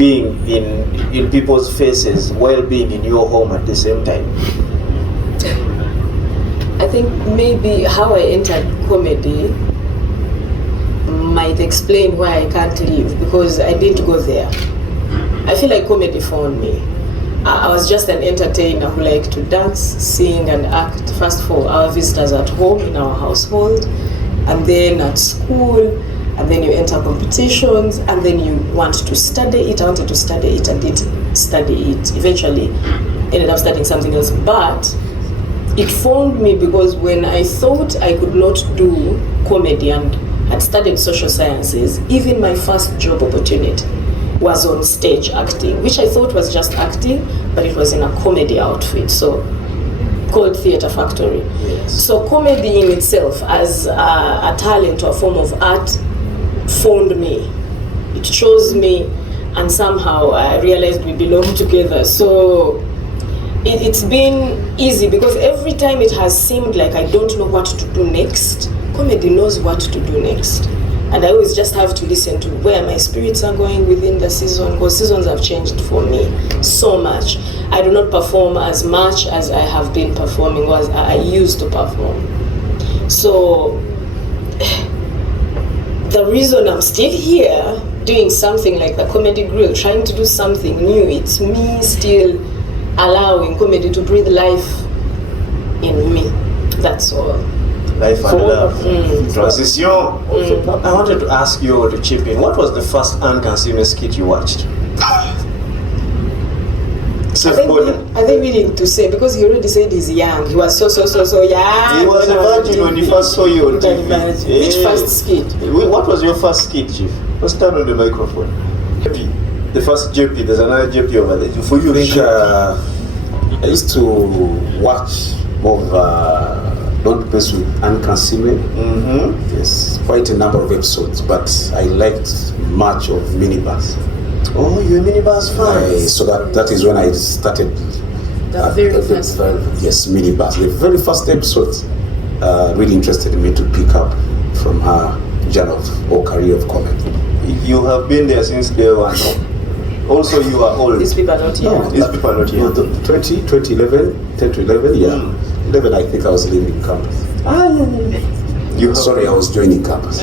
being in people's faces while being in your home at the same time? I think maybe how I entered comedy might explain why I can't leave, because I didn't go there. I feel like comedy found me. I was just an entertainer who liked to dance, sing and act, first for our visitors at home in our household, and then at school, and then you enter competitions, and then you want to study it. I wanted to study it and did study it. Eventually ended up studying something else, but it found me because when I thought I could not do comedy and had studied social sciences, even my first job opportunity was on stage acting, which I thought was just acting, but it was in a comedy outfit, so called Theatre Factory. Yes. So comedy in itself as a talent or a form of art found me. It chose me, and somehow I realized we belong together. So it's been easy, because every time it has seemed like I don't know what to do next, comedy knows what to do next. And I always just have to listen to where my spirits are going within the season, because seasons have changed for me so much. I do not perform as much as I have been performing, or as I used to perform. So the reason I'm still here doing something like the Comedy Grill, trying to do something new, it's me still allowing comedy to breathe life in me. That's all. Life and love. Transition. I wanted to ask you to chip in. What was the first Anne KASIIME skit you watched? I think we need to say, because he already said he's young. He was so young. He was a virgin when he first saw you on TV. Which first skit? What was your first skit, Chief? Let's turn on the microphone. JP. The first JP. There's another JP over there. For you, I used to watch more of Don't Mess with Anne KASIIME. Yes, quite a number of episodes, but I liked much of Minibus. Oh, you're a Minibus fan? So that is when I started. The very first one. Yes, Minibus. The very first episode really interested me to pick up from her journey or career of comedy. You have been there since day one. Also, you are old. These people are not here. These people are not here. 2011, 10 to 11, yeah. 11, I think I was leaving campus. Sorry, I was joining campus.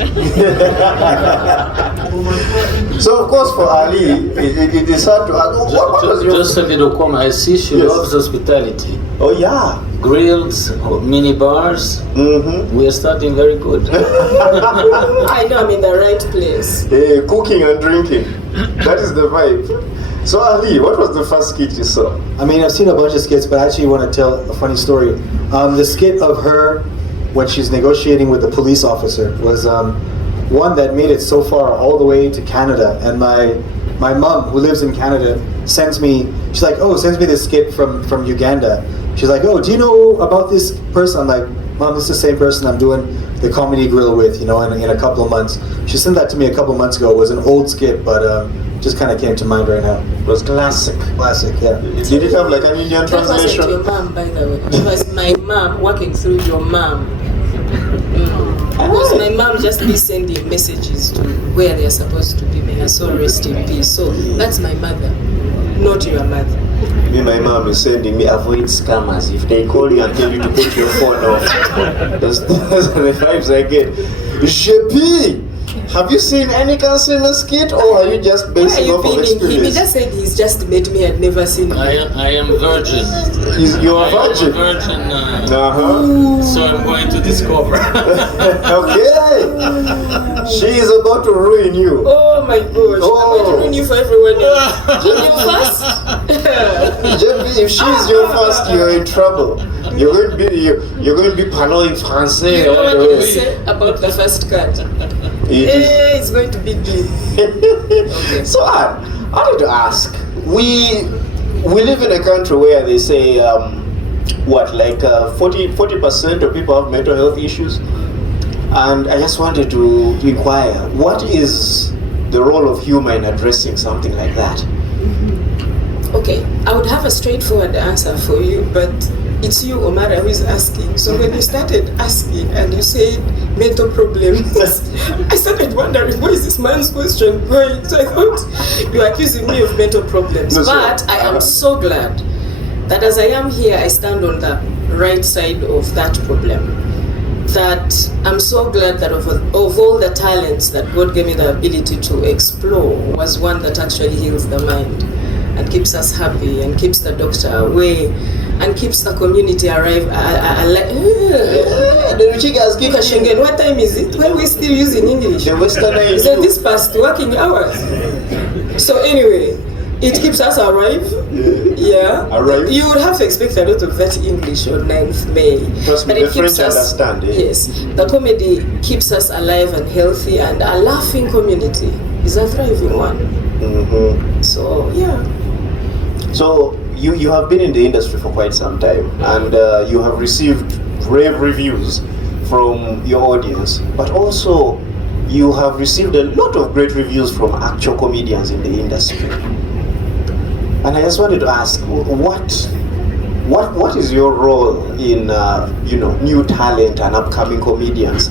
So, of course, for Ali, it is hard to ask. What was your... Just a little comment. I see she loves hospitality. Oh, yeah. Grills, mini bars. We are starting very good. I know I'm in the right place. Cooking and drinking. That is the vibe. So, Ali, what was the first skit you saw? I mean, I've seen a bunch of skits, but I actually want to tell a funny story. The skit of her when she's negotiating with the police officer was one that made it so far all the way to Canada. And my mom, who lives in Canada, sends me, she's like, oh, sends me this skit from Uganda. She's like, oh, do you know about this person? I'm like, Mom, this is the same person I'm doing the Comedy Grill with, in a couple of months. She sent that to me a couple of months ago. It was an old skit, but just kind of came to mind right now. It was classic. Classic, yeah. Did it have like an Indian translation? That wasn't your mom, by the way. It was my mom working through your mom. Because my mom just be sending messages to where they're supposed to be. May her soul rest in peace. So that's my mother, not your mother. Me, my mom is sending me avoid scammers. If they call you and tell you to put your phone off, those are the vibes I get. JP, have you seen any KASIIME skit, or are you just basing off of experience? He just said he's just met me, had never seen me. I am virgin. You're a virgin? I am a virgin. So I'm going to discover. Okay. She is about to ruin you. Oh my gosh. I'm going to ruin you for everyone else. You first? JP, if she is your first, you're in trouble. You're going to be parling Francais. You know what you say about the first cut? It's going to be deep. Okay. So I wanted to ask, we live in a country where they say 40% of people have mental health issues, and I just wanted to inquire, what is the role of humor in addressing something like that? Okay, I would have a straightforward answer for you, but it's you, Omara, who is asking. So when you started asking and you said mental problems, I started wondering, what is this man's question going? So I thought you were accusing me of mental problems. No, but I am so glad that as I am here, I stand on the right side of that problem. That I'm so glad that of all the talents that God gave me the ability to explore was one that actually heals the mind and keeps us happy and keeps the doctor away and keeps the community alive. Schengen, what time is it? Why are we still using English? The Westernized. So this past working hours. So anyway, it keeps us alive. Yeah. Arrive. You would have to expect a lot of that English on 9th May. Trust me, But the it keeps French us, understand. Eh? yes, the comedy keeps us alive and healthy, and a laughing community is a thriving one. Mm-hmm. So yeah. So you have been in the industry for quite some time, and you have received rave reviews from your audience, but also you have received a lot of great reviews from actual comedians in the industry. And I just wanted to ask, what is your role in new talent and upcoming comedians,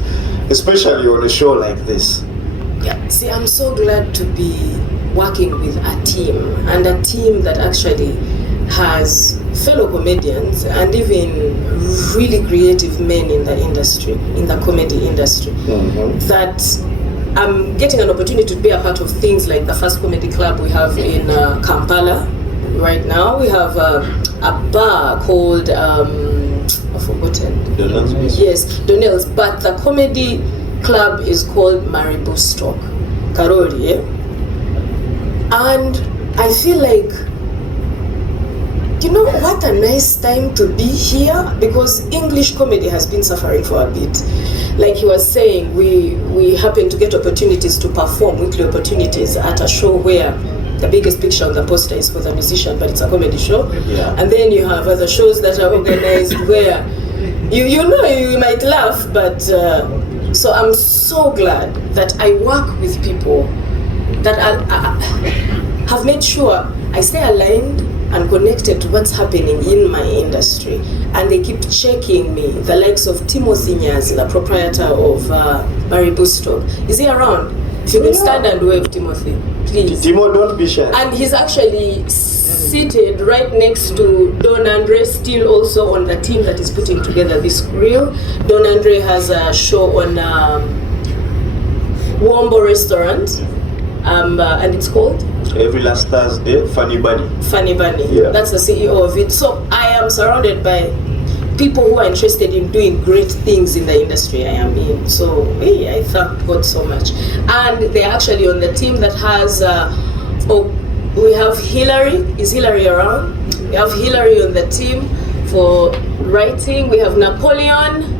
especially on a show like this? Yeah. See, I'm so glad to be working with a team, and a team that actually has fellow comedians and even really creative men in the industry, in the comedy industry, that I'm getting an opportunity to be a part of things like the first comedy club we have in Kampala. Right now we have a bar called I've forgotten. Donnell's. Yes, Donnell's. But the comedy club is called Maribu Stock, Karori. Eh? And I feel like, you know, what a nice time to be here, because English comedy has been suffering for a bit. Like he was saying, we happen to get opportunities to perform, weekly opportunities at a show where the biggest picture on the poster is for the musician, but it's a comedy show. Yeah. And then you have other shows that are organized where you might laugh, but so I'm so glad that I work with people that have made sure I stay aligned and connected to what's happening in my industry, and they keep checking me. The likes of Timothy Nyazi, the proprietor of Maribu Stock. Is he around? If you could stand and wave, Timothy, please. Timo, don't be shy. And he's actually seated right next to Don Andre, still also on the team that is putting together this grill. Don Andre has a show on Wombo Restaurant, and it's called Every last Thursday, Funny Bunny. Funny Bunny. Yeah. That's the CEO of it. So I am surrounded by people who are interested in doing great things in the industry I am in. So I thank God so much. And they're actually on the team that has, we have Hillary. Is Hillary around? We have Hillary on the team for writing. We have Napoleon.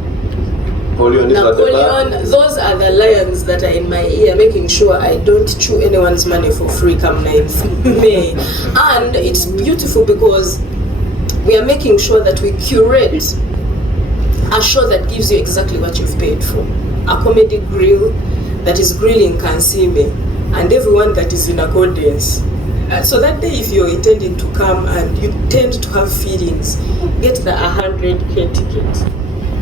Napoleon, those are the lions that are in my ear, making sure I don't chew anyone's money for free come 9th May. And it's beautiful because we are making sure that we curate a show that gives you exactly what you've paid for. A comedy grill that is grilling KASIIME and everyone that is in accordance. So that day, if you're intending to come and you tend to have feelings, get the 100K ticket.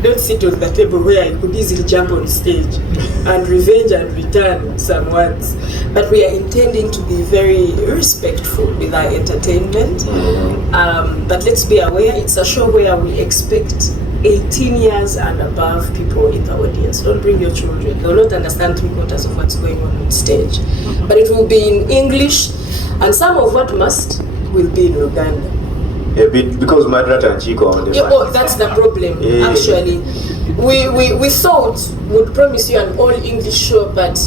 Don't sit on the table where you could easily jump on stage and revenge and return some words. But we are intending to be very respectful with our entertainment. But let's be aware, it's a show where we expect 18 years and above people in the audience. Don't bring your children. They will not understand 3/4 of what's going on stage. But it will be in English, and some of what must will be in Uganda. A bit, because Madrat and Chico on the Yeah, oh, that's the problem. Yeah. Actually, we thought would promise you an all English show, but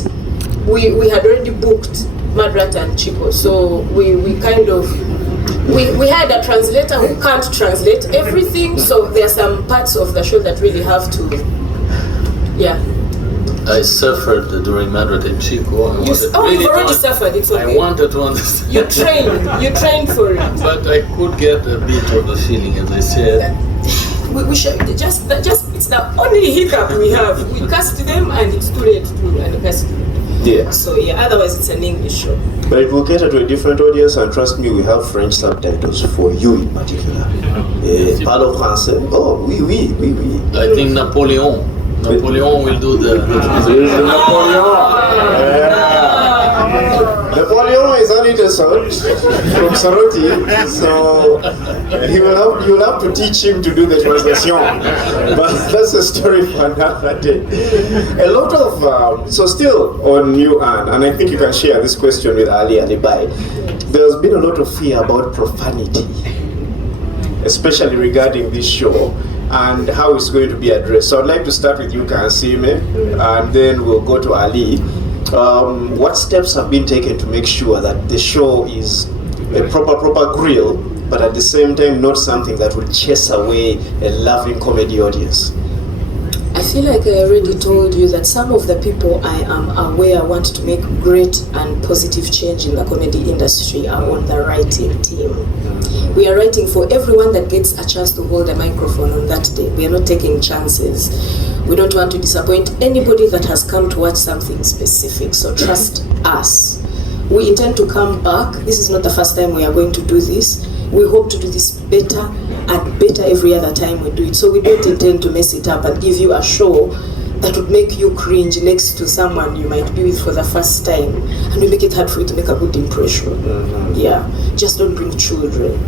we had already booked Madrat and Chico, so we kind of we had a translator who can't translate everything, so there are some parts of the show that really have to, yeah. I suffered during Madrid and Chico. You've already suffered. It's okay. I wanted to understand. You trained for it. But I could get a bit of the feeling, as I said. We should just it's the only hiccup we have. We cast them and it's too late to uncast them. Yeah. So yeah, otherwise it's an English show. But it will cater to a different audience, and trust me, we have French subtitles for you in particular. Parle français? Oh, oui, oui, oui, oui. I think Napoleon will do the Napoleon is only the son from Saroti, so you will have to teach him to do the translation. But that's a story for another day. A lot of so still on you, Anne, and I think you can share this question with Ali Alibai. There's been a lot of fear about profanity, especially regarding this show and how it's going to be addressed. So I'd like to start with you, KASIIME, and then we'll go to Ali. What steps have been taken to make sure that the show is a proper grill, but at the same time not something that will chase away a loving comedy audience? I feel like I already told you that some of the people I am aware want to make great and positive change in the comedy industry are on the writing team. We are writing for everyone that gets a chance to hold a microphone on that day. We are not taking chances. We don't want to disappoint anybody that has come to watch something specific, so trust us. We intend to come back. This is not the first time we are going to do this. We hope to do this better and better every other time we do it. So we don't intend to mess it up and give you a show that would make you cringe next to someone you might be with for the first time, and we make it hard for you to make a good impression. Yeah, just don't bring children.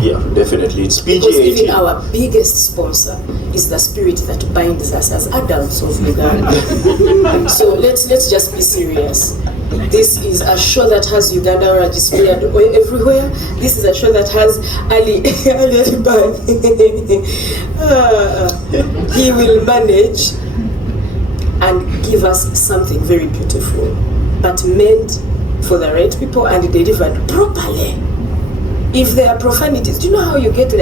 Yeah, definitely. It's PG-18. Because even our biggest sponsor is the spirit that binds us as adults of Uganda. So let's just be serious. This is a show that has Uganda registered everywhere. This is a show that has Ali Alibai. He will manage and give us something very beautiful, but meant for the right people and delivered properly. If there are profanities, do you know how you get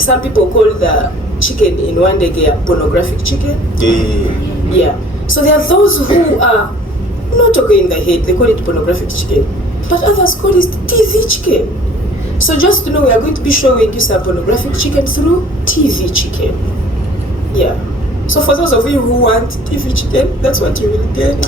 some people call the chicken in one day a pornographic chicken? Yeah. So there are those who are not okay in the head, they call it pornographic chicken, but others call it TV chicken. So just to know, we are going to be showing you some pornographic chicken through TV chicken. Yeah. So for those of you who want TV chicken, that's what you will get.